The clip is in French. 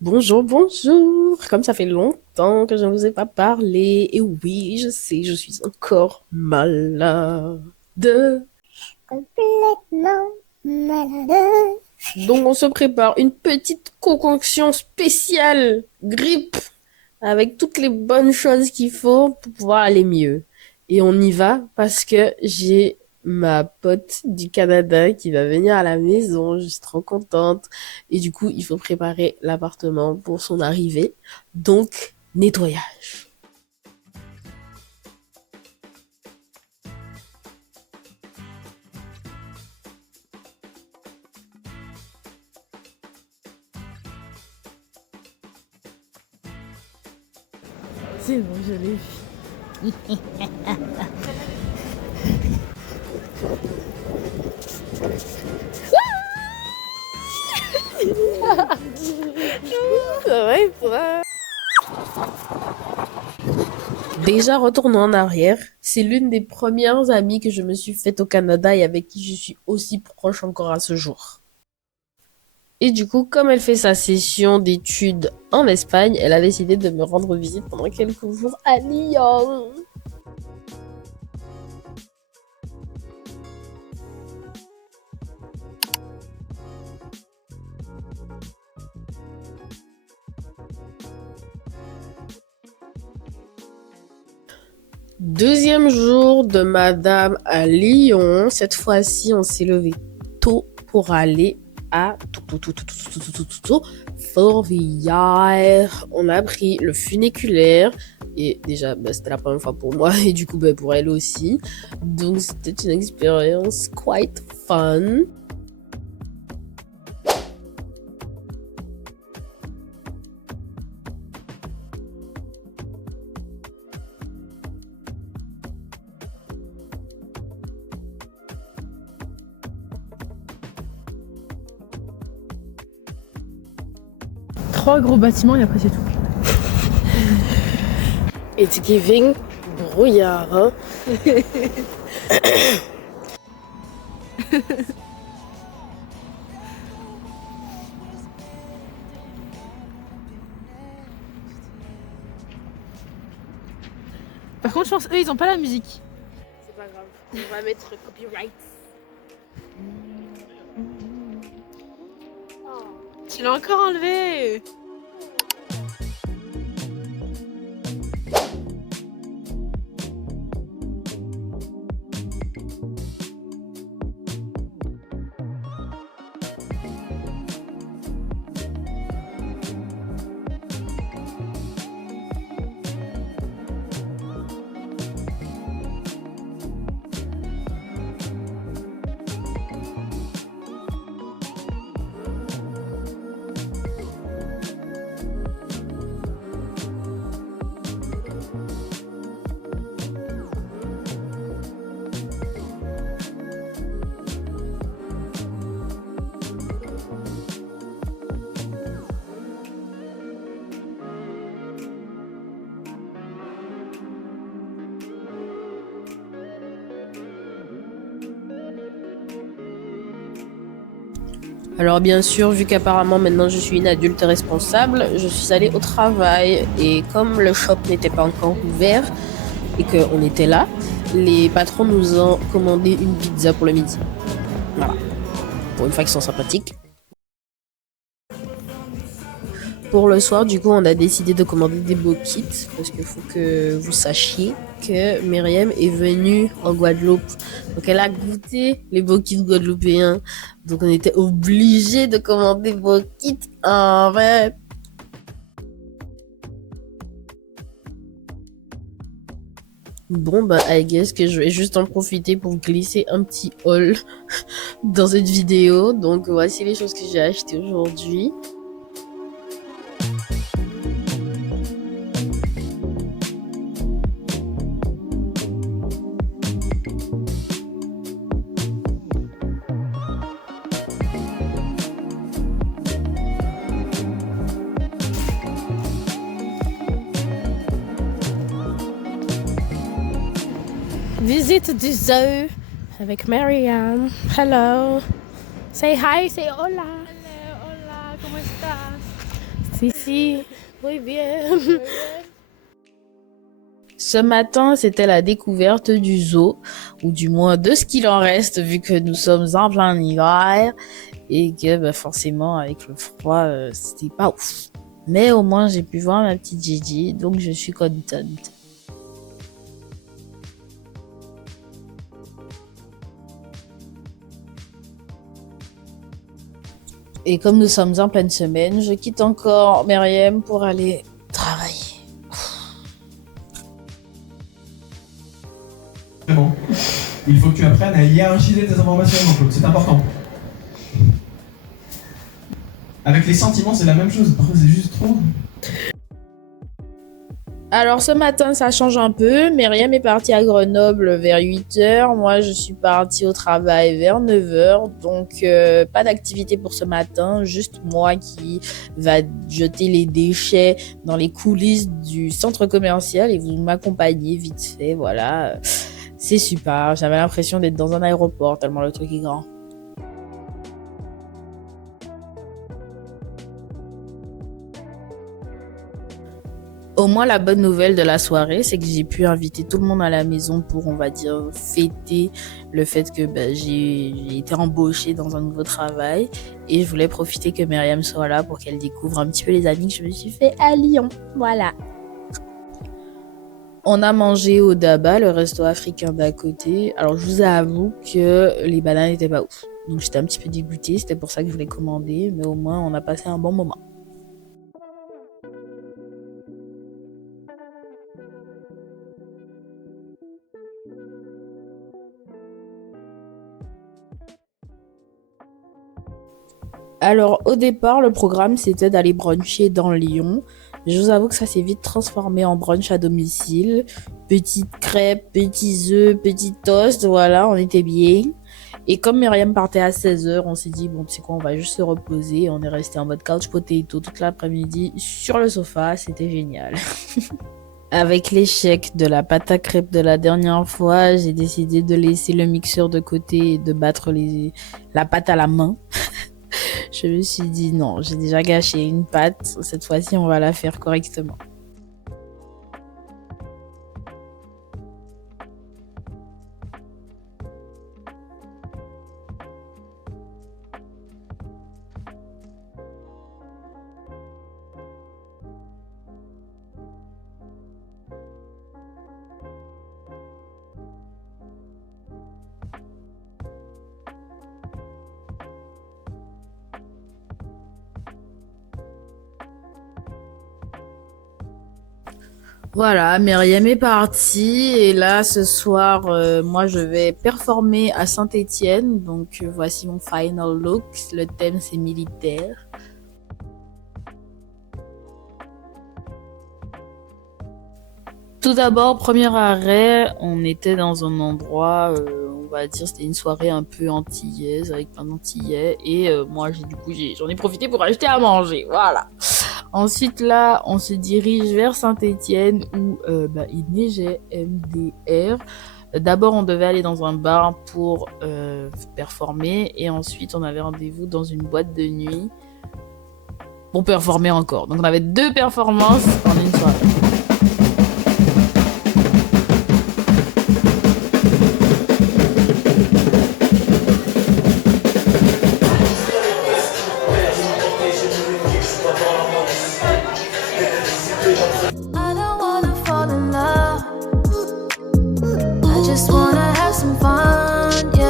Bonjour, bonjour. Comme ça fait longtemps que je ne vous ai pas parlé. Et oui, je sais, je suis encore malade. Complètement malade. Donc on se prépare une petite concoction spéciale grippe avec toutes les bonnes choses qu'il faut pour pouvoir aller mieux. Et on y va parce que j'ai ma pote du Canada qui va venir à la maison. Je suis trop contente. Et du coup, il faut préparer l'appartement pour son arrivée. Donc, nettoyage. C'est bon, je l'ai vu. Ça va et toi? Déjà, retournons en arrière. C'est l'une des premières amies que je me suis faite au Canada et avec qui je suis aussi proche encore à ce jour. Et du coup, comme elle fait sa session d'études en Espagne, elle a décidé de me rendre visite pendant quelques jours à Lyon. Deuxième jour de Madame à Lyon. Cette fois-ci, on s'est levé tôt pour aller à Fourvière. On a pris le funiculaire. Et déjà, c'était la première fois pour moi et du coup, pour elle aussi. Donc, c'était une expérience quite fun. 3 gros bâtiments et après c'est tout. It's giving brouillard, hein. Par contre, je pense eux ils ont pas la musique. C'est pas grave, on va mettre copyright. Tu l'as encore enlevé. Alors bien sûr, vu qu'apparemment maintenant je suis une adulte responsable, je suis allée au travail et comme le shop n'était pas encore ouvert et qu'on était là, les patrons nous ont commandé une pizza pour le midi. Voilà, pour une fois qu'ils sont sympathiques. Pour le soir, du coup, on a décidé de commander des bokits parce qu'il faut que vous sachiez que Myriam est venue en Guadeloupe. Donc, elle a goûté les bokits guadeloupéens. Donc, on était obligé de commander des bokits en fait. Bon, I guess que je vais juste en profiter pour glisser un petit haul dans cette vidéo. Donc, voici les choses que j'ai achetées aujourd'hui. Visite du zoo avec Marianne. Hello. Say hi, say hola. Hola, ¿cómo estás? Si, oui bien. Ce matin, c'était la découverte du zoo, ou du moins de ce qu'il en reste, vu que nous sommes en plein hiver, et que bah, forcément, avec le froid, c'était pas ouf. Mais au moins, j'ai pu voir ma petite Gigi, donc je suis contente. Et comme nous sommes en pleine semaine, je quitte encore Myriam pour aller travailler. Vraiment. Il faut que tu apprennes à hiérarchiser tes informations, Jean-Claude, c'est important. Avec les sentiments, c'est la même chose, parfois c'est juste trop. Alors ce matin, ça change un peu. Myriam est partie à Grenoble vers 8h. Moi, je suis partie au travail vers 9h. Donc, pas d'activité pour ce matin. Juste moi qui va jeter les déchets dans les coulisses du centre commercial et vous m'accompagnez vite fait. Voilà. C'est super. J'avais l'impression d'être dans un aéroport tellement le truc est grand. Au moins, la bonne nouvelle de la soirée, c'est que j'ai pu inviter tout le monde à la maison pour, on va dire, fêter le fait que j'ai été embauchée dans un nouveau travail. Et je voulais profiter que Myriam soit là pour qu'elle découvre un petit peu les amis que je me suis fait à Lyon. Voilà. On a mangé au Daba, le resto africain d'à côté. Alors, je vous avoue que les bananes n'étaient pas ouf. Donc, j'étais un petit peu dégoûtée. C'était pour ça que je voulais commander. Mais au moins, on a passé un bon moment. Alors, au départ, le programme, c'était d'aller bruncher dans Lyon. Je vous avoue que ça s'est vite transformé en brunch à domicile. Petites crêpes, petits œufs, petits toasts, voilà, on était bien. Et comme Myriam partait à 16h, on s'est dit, bon, tu sais quoi, on va juste se reposer. On est resté en mode couch potato toute l'après-midi sur le sofa, c'était génial. Avec l'échec de la pâte à crêpes de la dernière fois, j'ai décidé de laisser le mixeur de côté et de battre la pâte à la main. Je me suis dit non, j'ai déjà gâché une pâte, cette fois-ci on va la faire correctement. Voilà, Myriam est partie et là ce soir, moi je vais performer à Saint-Étienne. Donc voici mon final look. Le thème c'est militaire. Tout d'abord, premier arrêt, on était dans un endroit, on va dire, c'était une soirée un peu antillaise avec plein d'antillais et moi j'en ai profité pour acheter à manger. Voilà. Ensuite, là, on se dirige vers Saint-Étienne où il neigeait MDR. D'abord, on devait aller dans un bar pour performer et ensuite, on avait rendez-vous dans une boîte de nuit pour performer encore. Donc, on avait 2 performances en une soirée. I don't wanna fall in love. I just wanna have some fun.